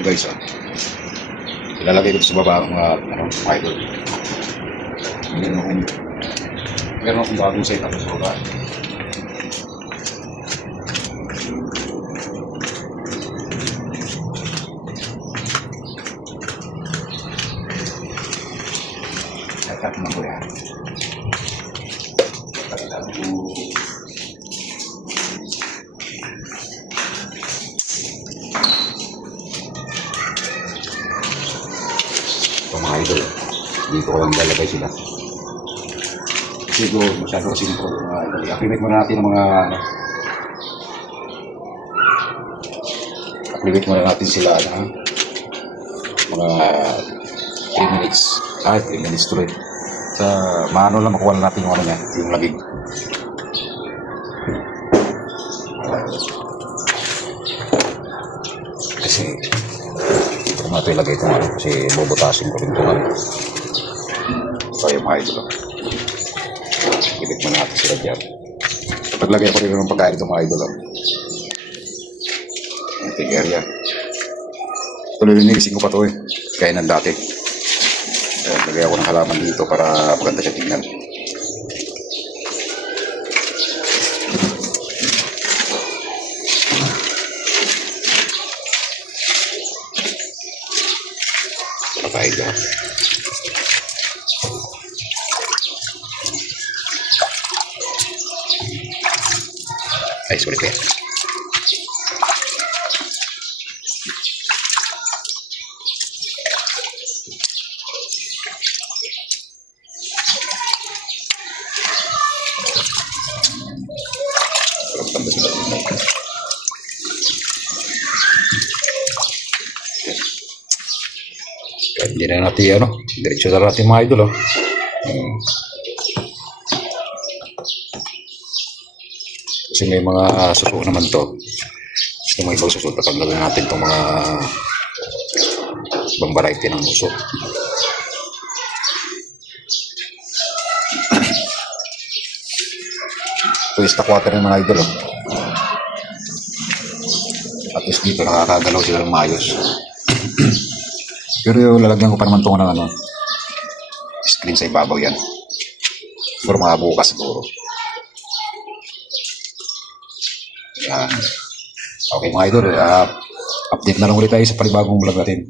Ito guys, ilalagay ko sa baba ang mga idol. Meron akong bagong setup sa baba. Setup na ko yan. Mga idol, dito ko lang lalagay sila kasi ito masyado kasi ito i-acclimate muna natin ang acclimate muna natin sila mga 3 minutes 3 minutes tuloy sa maano lang makuha natin yung niya, yung labig. Kasi dito ko natin ilagay ito kasi bubutasin ko rin ito so yung mga idol ibig mo natin sila dyan. Paglagay ko rin ng pagkain ito mga idol ating area ito lilinisin ko pa ito kaya ng dati lagay ako ng halaman dito para maganda siya tignan. Idol. Ay, sorry kaya. Hindi na natin diretso na natin mga idol kasi may mga suso naman to gusto mo ibang suso tatanggalin natin itong mga ibang variety ng suso. Ito is water ng mga idol at least dito nakakagalaw sila ng maayos. Pero yung lalagyan ko pa naman ito ng screen sa ibabaw yan. Siguro mga bukas siguro. Yan. Okay mga idol, update na lang ulit tayo sa panibagong vlog natin.